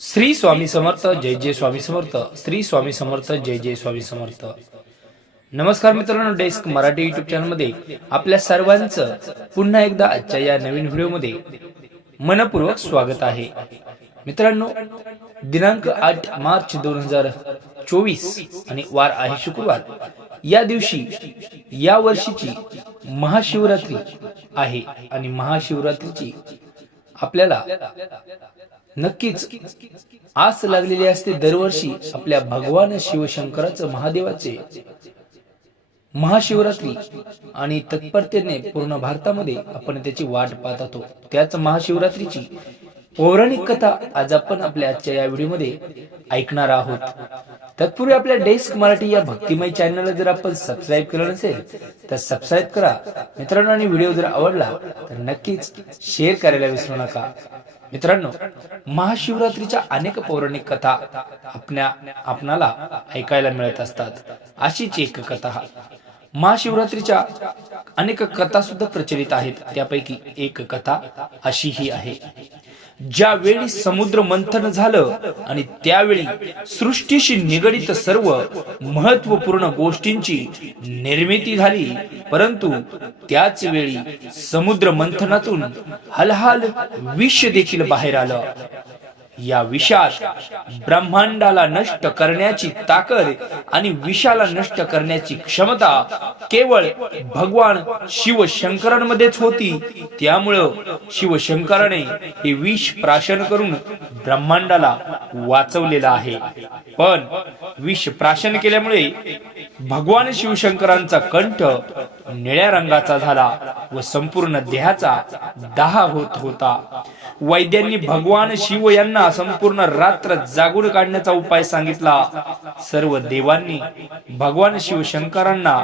श्री स्वामी समर्थ जय जय स्वामी समर्थ श्री स्वामी समर्थ जय जय स्वामी समर्थ. नमस्कार मित्रांनो desk Marathi YouTube चॅनलमध्ये आपल्या सर्वांचं पुन्हा एकदा आजच्या या नवीन व्हिडिओमध्ये मनपूर्वक स्वागत आहे. मित्रांनो दिनांक आठ मार्च दोन हजार चोवीस आणि वार आहे शुक्रवार. या दिवशी या वर्षीची महाशिवरात्री आहे आणि महाशिवरात्रीची आपल्याला नक्कीच आस लागलेली असते दरवर्षी आपल्या भगवान शिवशंकराचं महादेवाचे महाशिवरात्री. आणि तत्परतेने पूर्ण भारतामध्ये आपण त्याची वाट पाहत होतो त्याच महाशिवरात्रीची पौराणिक कथा आज आपण आपल्या आजच्या या व्हिडिओमध्ये ऐकणार आहोत. तत्पूर्वी आपल्या डेस्क मराठी या भक्तिमय चॅनलला जर आपण सबस्क्राईब केलं नसेल तर सबस्क्राईब करा. मित्रांनो आणि व्हिडिओ जर आवडला तर नक्कीच शेअर करायला विसरू नका. मित्रांनो महाशिवरात्रीच्या अनेक पौराणिक कथा आपल्या आपणाला ऐकायला मिळत असतात. अशीच एक कथा. महाशिवरात्रीच्या अनेक कथा सुद्धा प्रचलित आहेत. त्यापैकी एक कथा अशी ही आहे. ज्यावेळी समुद्र मंथन झालं आणि त्यावेळी सृष्टीशी निगडित सर्व महत्त्वपूर्ण गोष्टींची निर्मिती झाली परंतु त्याच वेळी समुद्र मंथनातून हलहाल विष देखील बाहेर आलं. या विषात ब्रह्मांडाला नष्ट करण्याची ताकद आणि विषाला नष्ट करण्याची क्षमता केवळ भगवान शिवशंकरांमध्येच होती. त्यामुळं शिवशंकराने हे विष प्राशन करून ब्रह्मांडाला वाचवलेलं आहे. पण विष प्राशन केल्यामुळे भगवान शिवशंकरांचा कंठ निळ्या रंगाचा झाला व संपूर्ण देहाचा दाह होत होता. वैद्यांनी भगवान शिव यांना संपूर्ण रात्र जागून काढण्याचा उपाय सांगितला. सर्व देवांनी भगवान शिवशंकरांना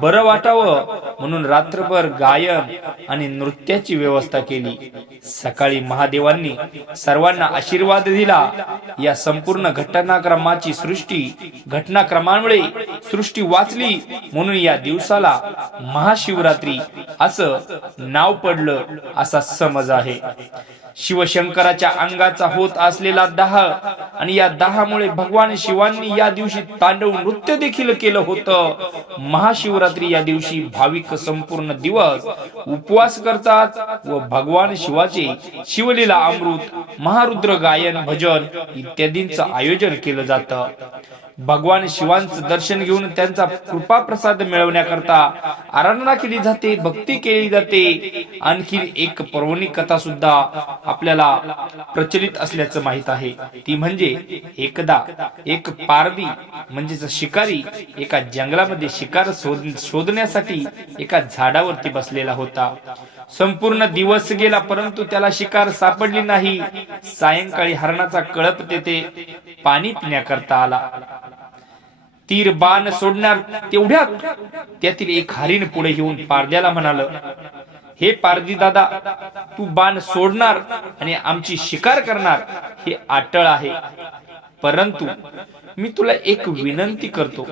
बरं वाटावं म्हणून रात्रभर गायन आणि नृत्याची व्यवस्था केली. सकाळी महादेवांनी सर्वांना आशीर्वाद दिला. या संपूर्ण घटनाक्रमाची सृष्टी घटनाक्रमामुळे सृष्टी वाचली म्हणून या दिवसाला महाशिवरात्री असं नाव पडलं असा समज आहे. शिवशंकराच्या अंगाचा होत असलेला दाह आणि या दाहामुळे भगवान शिवांनी या दिवशी तांडव नृत्य देखील केलं होतं. महाशिवरात्री या दिवशी भाविक संपूर्ण दिवस उपवास करतात व भगवान शिवाचे शिवलीला अमृत महारुद्र गायन भजन इत्यादींचं आयोजन केलं जातं. भगवान शिवांचं दर्शन घेऊन त्यांचा कृपा प्रसाद मिळवण्याकरता आराधना केली जाते भक्ती केली जाते. आणखी एक पर्वणी कथा सुद्धा आपल्याला प्रचलित असल्याचं माहीत आहे. ती म्हणजे एकदा एक पारदी म्हणजेच शिकारी एका जंगलामध्ये शिकार शोध शोधण्यासाठी एका झाडावरती बसलेला होता. संपूर्ण दिवस गेला परंतु त्याला शिकार सापडली नाही. सायंकाळी हरणाचा कळप तेथे पाणी पिण्याकरता आला. तीर बाण सोडणार तेवढ्यात त्यातील एक हरिण पुढे येऊन पारद्याला म्हणाल हे पारधी दादा तू बाण सोडणार आणि आमची शिकार करणार हे अटळ आहे. परंतु मी तुला एक विनंती करतो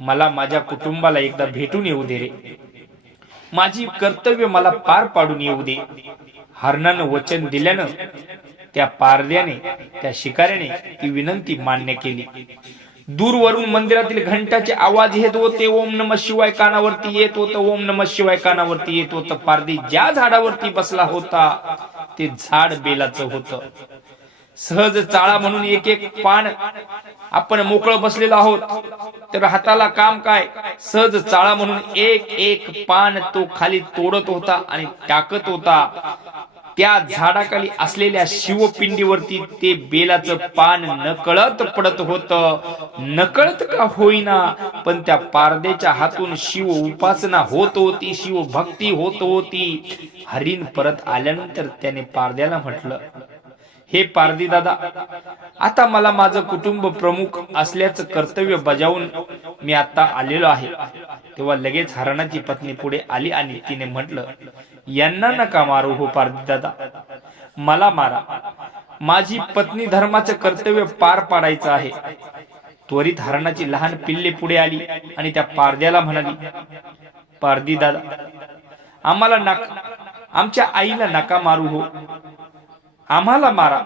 मला माझ्या कुटुंबाला एकदा भेटून येऊ दे रे. माझी कर्तव्य मला पार पाडून येऊ दे. हरणानं वचन दिल्यानं त्या पारद्याने त्या शिकाऱ्याने ती विनंती मान्य केली. दूरवरून मंदिरातील घंटाचे आवाज येत होते. ओम नम शिवाय कानावरती येत होत. ओम नम शिवाय कानावरती येत होत. पारदी ज्या झाडावरती बसला होता ते झाड बेलाचं होत. सहज चाळा म्हणून एक एक पान आपण मोकळं बसलेलो आहोत. तर हाताला काम काय? सहज चाळा म्हणून एक एक पान तो खाली तोडत होता आणि टाकत होता. त्या झाडाखाली असलेल्या शिवपिंडीवरती ते बेलाचं पान नकळत पडत होत. नकळत का होईना? पण त्या पारदेच्या हातून शिव उपासना होत होती शिव भक्ती होत होती. हरिण परत आल्यानंतर त्याने पारद्याला म्हटलं हे पारदी दादा आता मला माझं कुटुंब प्रमुख असल्याचं कर्तव्य बजावून मी आता आलेलो आहे. तेव्हा लगेच हरणाची पत्नी पुढे आली आणि तिने म्हटलं यांना नका मारू हो पारदी दादा मला मारा. माझी पत्नी धर्माचं कर्तव्य पार पाडायचं आहे. त्वरित हरणाची लहान पिल्ले पुढे आली आणि त्या पारद्याला म्हणाली पारदी दादा आम्हाला नका आमच्या आईला नका मारू हो. आम्हाला मारा.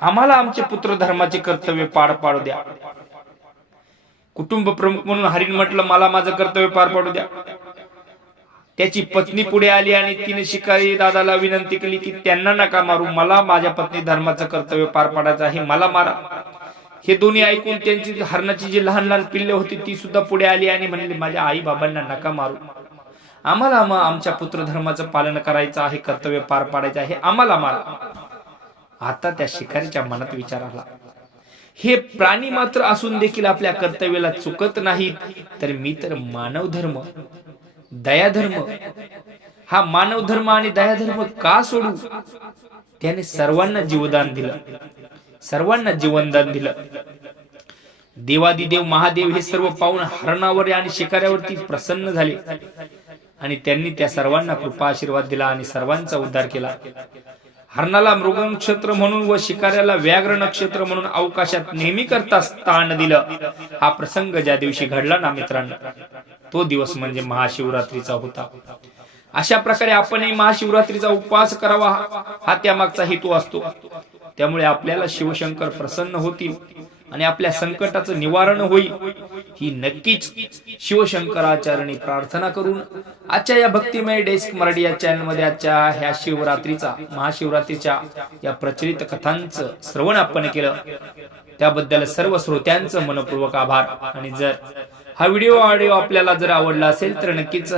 आम्हाला आमचे पुत्र धर्माचे कर्तव्य पार पाडू द्या. कुटुंब प्रमुख म्हणून हरिण म्हटलं मला माझं कर्तव्य पार पाडू द्या. त्याची पत्नी पुढे आली आणि तिने शिकारी दादाला विनंती केली की त्यांना नका मारू मला माझ्या पत्नी धर्माचं कर्तव्य पार पाडायचं आहे मला मारा. हे दोन्ही ऐकून त्यांची हरणाची जी लहान लहान पिल्ले होती ती सुद्धा पुढे आली आणि म्हणली माझ्या आई बाबांना नका मारू. आम्हाला मग आमच्या पुत्र धर्माचं पालन करायचं आहे कर्तव्य पार पाडायचं आहे आम्हाला मारा. आता त्या शिकारीच्या मनात विचार आला. हे प्राणी मात्र असून देखील आपल्या कर्तव्याला चुकत नाहीत तर मी तर मानव धर्म दयाधर्म. हा मानव धर्म आणि दयाधर्म का सोडू? त्याने सर्वांना जीवदान दिलं. सर्वांना जीवनदान दिलं. देवादिदेव महादेव हे सर्व पाहून हरणावर आणि शिकाऱ्यावरती प्रसन्न झाले. आणि त्यांनी त्या सर्वांना कृपा आशीर्वाद दिला आणि सर्वांचा उद्धार केला. हरणाला मृग नक्षत्र म्हणून व शिकाऱ्याला व्याघ्र नक्षत्र म्हणून अवकाशात नेहमी करता स्थान दिलं. हा प्रसंग ज्या दिवशी घडला ना मित्रांनो तो दिवस म्हणजे महाशिवरात्रीचा होता. अशा प्रकारे आपणही महाशिवरात्रीचा उपवास करावा हा त्यामागचा हेतू असतो. त्यामुळे आपल्याला शिवशंकर प्रसन्न होतील. आणि आपल्या संकटाचं निवारण होईल. ही नक्कीच शिवशंकराचरणी प्रार्थना करून आजच्या या भक्तिमय डेस्क मराठी या चॅनलमध्ये आजच्या ह्या शिवरात्रीचा महाशिवरात्रीच्या या प्रचलित कथांचं श्रवण आपण केलं. त्याबद्दल सर्व श्रोत्यांचं मनपूर्वक आभार. आणि जर हा व्हिडिओ ऑडिओ आपल्याला जर आवडला असेल तर नक्कीच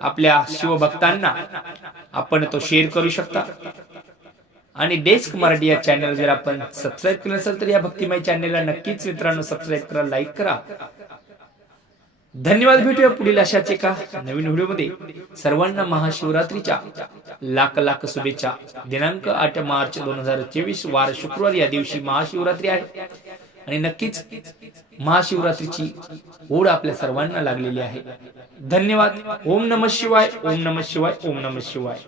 आपल्या शिवभक्तांना आपण तो शेअर करू शकता. आणि डेस्क मराठी या चॅनल जर आपण सबस्क्राईब केलं असेल तर या भक्तिमय चॅनलला नक्कीच मित्रांनो सबस्क्राईब करा लाईक करा. धन्यवाद भेटूया पुढील अशाच एका नवीन व्हिडिओमध्ये. सर्वांना महाशिवरात्रीच्या लाख लाख शुभेच्छा. दिनांक आठ मार्च दोन हजार चोवीस वार शुक्रवार या दिवशी महाशिवरात्री आहे. आणि नक्कीच महाशिवरात्रीची ओढ आपल्या सर्वांना लागलेली आहे. धन्यवाद. ओम नम शिवाय ओम नम शिवाय ओम नम शिवाय.